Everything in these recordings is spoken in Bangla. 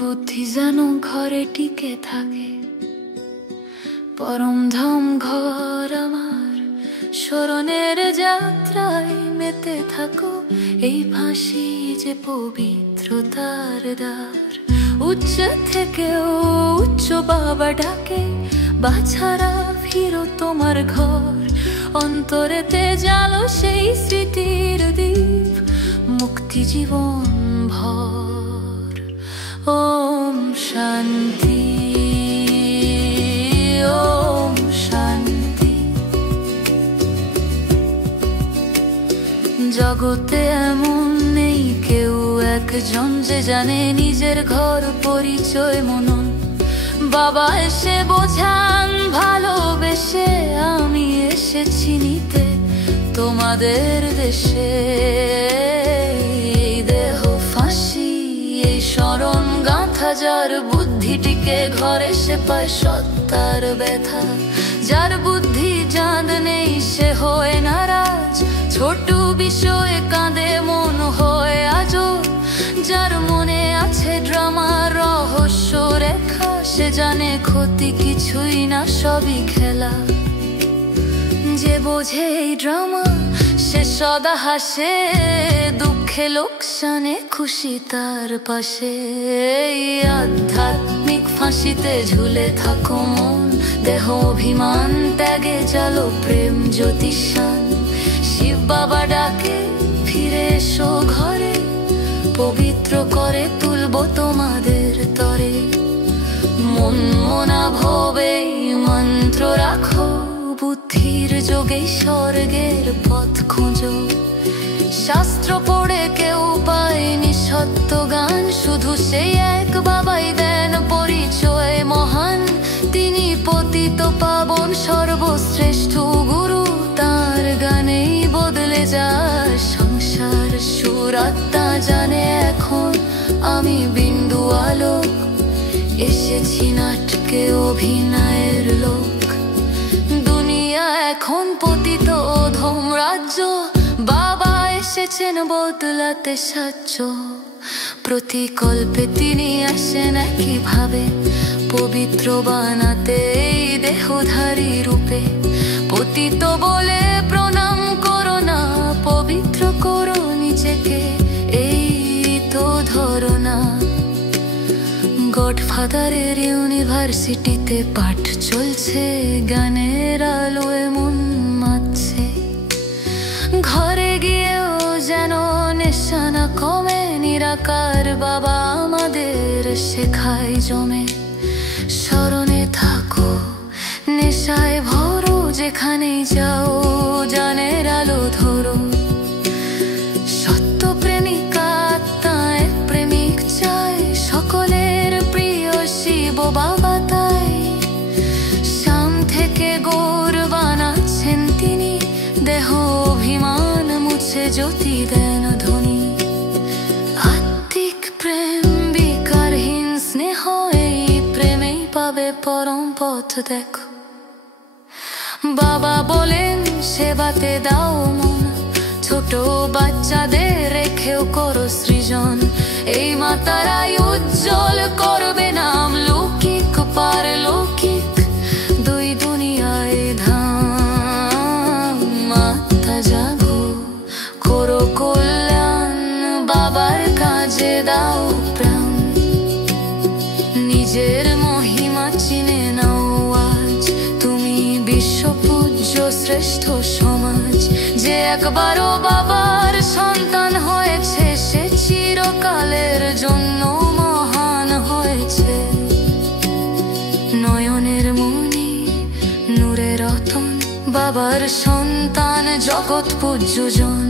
বুদ্ধি যেন ঘরে টিকে থাকে, পরম ধাম ঘর আমার। স্মরণের যাত্রায় মেতে থাকো, এই ফাঁসি যে পবিত্রতার দ্বার। উচ্চ থেকেও উচ্চ বাবা ডাকে, বাছারা ফিরো তোমার ঘর। অন্তরেতে জালো সেই স্মৃতির দ্বীপ, মুক্তি জীবন ভর। ওম শান্তি, ওম শান্তি। জগতে এমন নেই কেউ একজন যে জানে নিজের ঘর পরিচয় মনন। বাবা এসে বোঝান ভালোবেসে, আমি এসেছি নিতে তোমাদের দেশে। এই দেহ ফাঁসি, এই স্মরণ গাঁথা, যার বুদ্ধিটিকে ঘরে সে পায় সত্তার ব্যথা। যার বুদ্ধি জাঁদ নেই সে হয় নারাজ, ছোট বিষয়ে কাঁদে মন হয় আজও। যার মনে আছে ড্রামার রহস্য রেখা, সে জানে ক্ষতি কিছুই না, সবই খেলা। যে বোঝে এই ড্রামা সে সদা হাসে, দুঃখে লোকসানে খুশি তার পাশে। এই আধ্যাত্মিক ফাঁসিতে ঝুলে থাকো মন, দেহ অভিমান ত্যাগে জালো প্রেম জ্যোতিষান। শিব বাবা ডাকে ফিরে এসো ঘরে, পবিত্র করে তুলবো তোমাদের তরে। মন মনা ভবে মন্ত্র রাখো, বুদ্ধির যোগে স্বর্গের পথ খোঁজো। শাস্ত্র পড়ে কেউ পায়নি সত্য গান, শুধু সেই এক বাবাই দেন পরিচয় মহান। তিনি পতিত পাবন সর্বশ্রেষ্ঠ গুরু, তার গানেই বদলে যায় সংসার সুর। আত্মা জানে এখন আমি বিন্দু আলোক, এসেছি নাটকে অভিনয়ের লোক। দুনিয়া এখন পতিত অধম রাজ্য, বাবা এসেছেন বদলাতে সাহায্য। প্রতিকল্পে তিনি আসেন একইভাবে, পবিত্র বানাতে এই দেহধারী রূপে। পতিত বলে প্রণাম করো না, পবিত্র করো নিজেকে, এই তো ধরো না। গডফাদারের ইউনিভার্সিটিতে পাঠ চলছে, গানের আলোয় মন মাতছে। ঘরে গিয়েও যেন নেশা না কমে, নিরাকার বাবা আমাদের শেখায় জমে। স্মরণে থাকো, নেশায় ভরো, যেখানেই যাও জানের আলো ধরো। সত্য প্রেমিকা আত্মা এক প্রেমিক চাই, সকলের প্রিয় শিব বাবা তাই। শাম থেকে গৌর বানাচ্ছেন তিনি, দেহ অভিমান মুছে জ্যোতি দেন ধ্বনি। আত্মিক প্রেম বিকারহীন স্নেহ, এই প্রেমেই পাবে পরম পথ দেখো। বাবা বলেন সেবাতে দাও মন, ছোট বাচ্চাদের রেখেও করো সৃজন। এই মাতারাই উজ্জ্বল করবে নাম, লৌকিক পারলৌকিক দুই দুনিয়ায় ধাম। আত্মা জাগো, করো কল্যাণ, বাবার কাজে দাও প্রাণ। নিজের মহিমা চিনে নাও আজ, তুমি বিশ্বপূজ্য শ্রেষ্ঠ সমাজ। যে একবারও বাবার সন্তান হয়েছে, সে চিরকালের জন্য মহান হয়েছে। নয়নের মণি নূরে রতন, বাবার সন্তান জগৎ পূজ্যজন।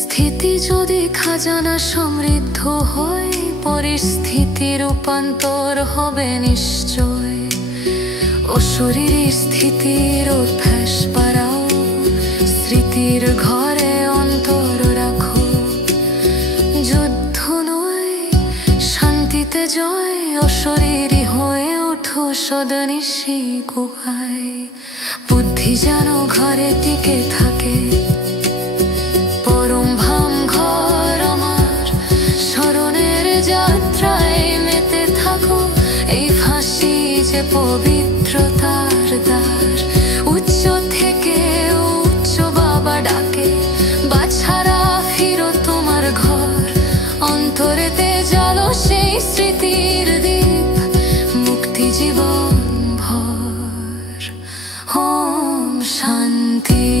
স্থিতি যদি খাজানা সমৃদ্ধ হয়, পরিস্থিতি রূপান্তর হবে নিশ্চয়। অশরীরী স্থিতির অভ্যাস বাড়াও, স্মৃতির ঘরে অন্তর রাখো। যুদ্ধ নয় শান্তিতে জয়, অশরীরী হয়ে ওঠো সদনিশি গুহায়। বুদ্ধি যেন ঘরে টিকে থাকে, পরম ধাম ঘর আমার। স্মরণের যাত্রায় পবিত্রতার দ্বার। উচ্চ থেকে উচ্চ বাবা ডাকে, বাছারা ফিরো তোমার ঘর। অন্তরেতে জ্বালো সেই স্মৃতির দীপ, মুক্তি জীবন ভর। ওম শান্তি।